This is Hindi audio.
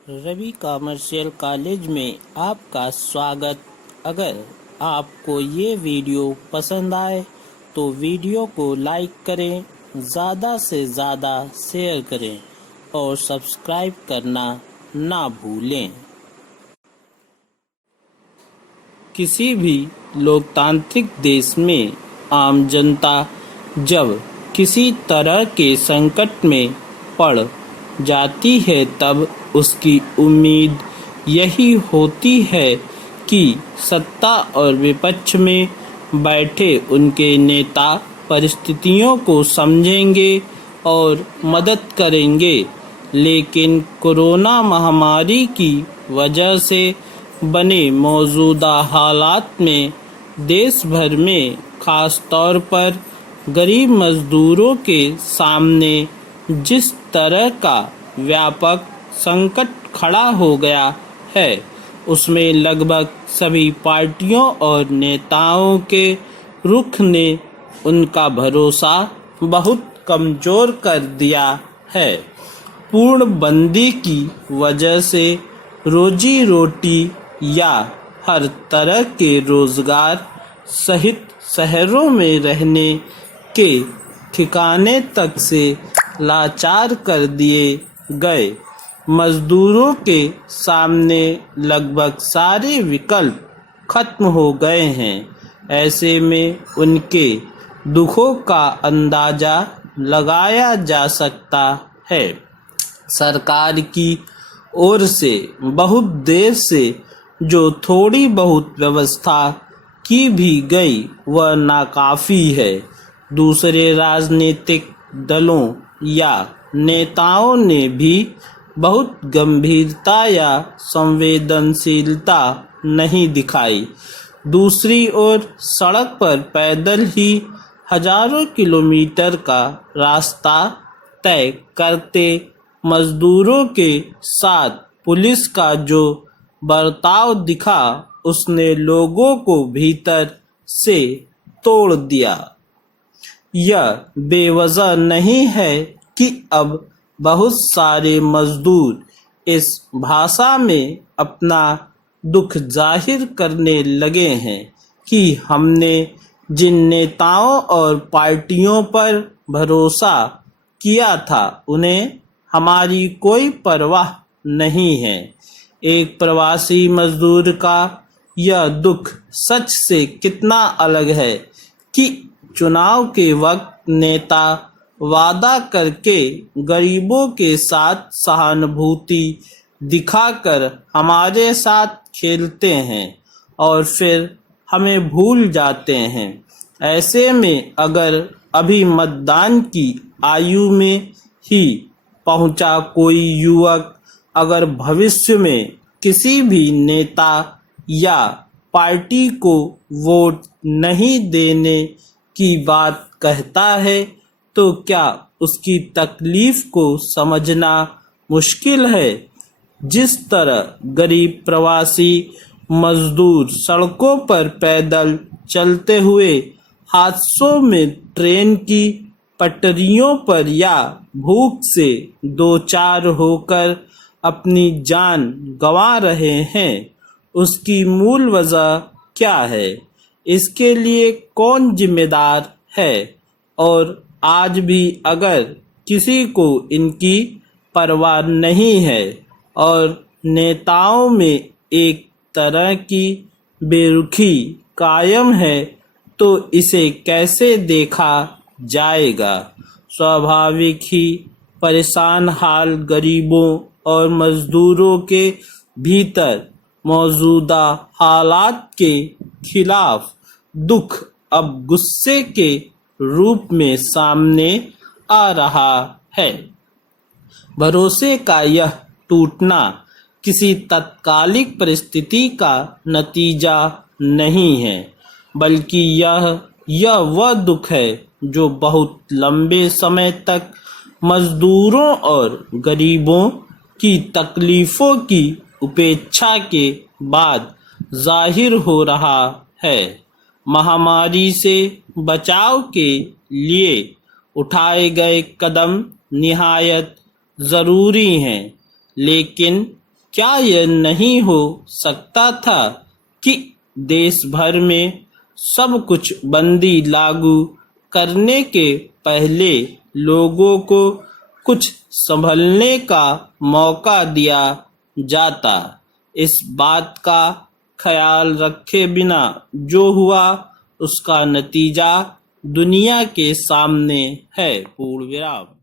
रवि कॉमर्शियल कॉलेज में आपका स्वागत। अगर आपको ये वीडियो पसंद आए तो वीडियो को लाइक करें, ज़्यादा से ज़्यादा शेयर करें और सब्सक्राइब करना ना भूलें। किसी भी लोकतांत्रिक देश में आम जनता जब किसी तरह के संकट में पड़ जाती है तब उसकी उम्मीद यही होती है कि सत्ता और विपक्ष में बैठे उनके नेता परिस्थितियों को समझेंगे और मदद करेंगे। लेकिन कोरोना महामारी की वजह से बने मौजूदा हालात में देश भर में खास तौर पर गरीब मजदूरों के सामने जिस तरह का व्यापक संकट खड़ा हो गया है उसमें लगभग सभी पार्टियों और नेताओं के रुख ने उनका भरोसा बहुत कमजोर कर दिया है। पूर्णबंदी की वजह से रोजी रोटी या हर तरह के रोजगार सहित शहरों में रहने के ठिकाने तक से लाचार कर दिए गए। मजदूरों के सामने लगभग सारे विकल्प खत्म हो गए हैं। ऐसे में उनके दुखों का अंदाजा लगाया जा सकता है। सरकार की ओर से बहुत देर से जो थोड़ी बहुत व्यवस्था की भी गई वह नाकाफी है। दूसरे राजनीतिक दलों या नेताओं ने भी बहुत गंभीरता या संवेदनशीलता नहीं दिखाई। दूसरी ओर सड़क पर पैदल ही हजारों किलोमीटर का रास्ता तय करते मजदूरों के साथ पुलिस का जो बर्ताव दिखा उसने लोगों को भीतर से तोड़ दिया। यह बेवजह नहीं है कि अब बहुत सारे मजदूर इस भाषा में अपना दुख जाहिर करने लगे हैं कि हमने जिन नेताओं और पार्टियों पर भरोसा किया था उन्हें हमारी कोई परवाह नहीं है। एक प्रवासी मजदूर का यह दुख सच से कितना अलग है कि चुनाव के वक्त नेता वादा करके गरीबों के साथ सहानुभूति दिखाकर हमारे साथ खेलते हैं और फिर हमें भूल जाते हैं। ऐसे में अगर अभी मतदान की आयु में ही पहुंचा कोई युवक अगर भविष्य में किसी भी नेता या पार्टी को वोट नहीं देने की बात कहता है तो क्या उसकी तकलीफ को समझना मुश्किल है। जिस तरह गरीब प्रवासी मजदूर सड़कों पर पैदल चलते हुए हादसों में ट्रेन की पटरियों पर या भूख से दो चार होकर अपनी जान गंवा रहे हैं, उसकी मूल वजह क्या है, इसके लिए कौन जिम्मेदार है। और आज भी अगर किसी को इनकी परवाह नहीं है और नेताओं में एक तरह की बेरुखी कायम है तो इसे कैसे देखा जाएगा। स्वाभाविक ही परेशान हाल गरीबों और मजदूरों के भीतर मौजूदा हालात के खिलाफ दुख अब गुस्से के रूप में सामने आ रहा है। भरोसे का यह टूटना किसी तात्कालिक परिस्थिति का नतीजा नहीं है बल्कि यह वह दुख है जो बहुत लंबे समय तक मजदूरों और गरीबों की तकलीफों की उपेक्षा के बाद जाहिर हो रहा है। महामारी से बचाव के लिए उठाए गए कदम निहायत जरूरी हैं, लेकिन क्या यह नहीं हो सकता था कि देश भर में सब कुछ बंदी लागू करने के पहले लोगों को कुछ संभलने का मौका दिया जाता? इस बात का ख्याल रखे बिना जो हुआ उसका नतीजा दुनिया के सामने है। पूर्ण विराम।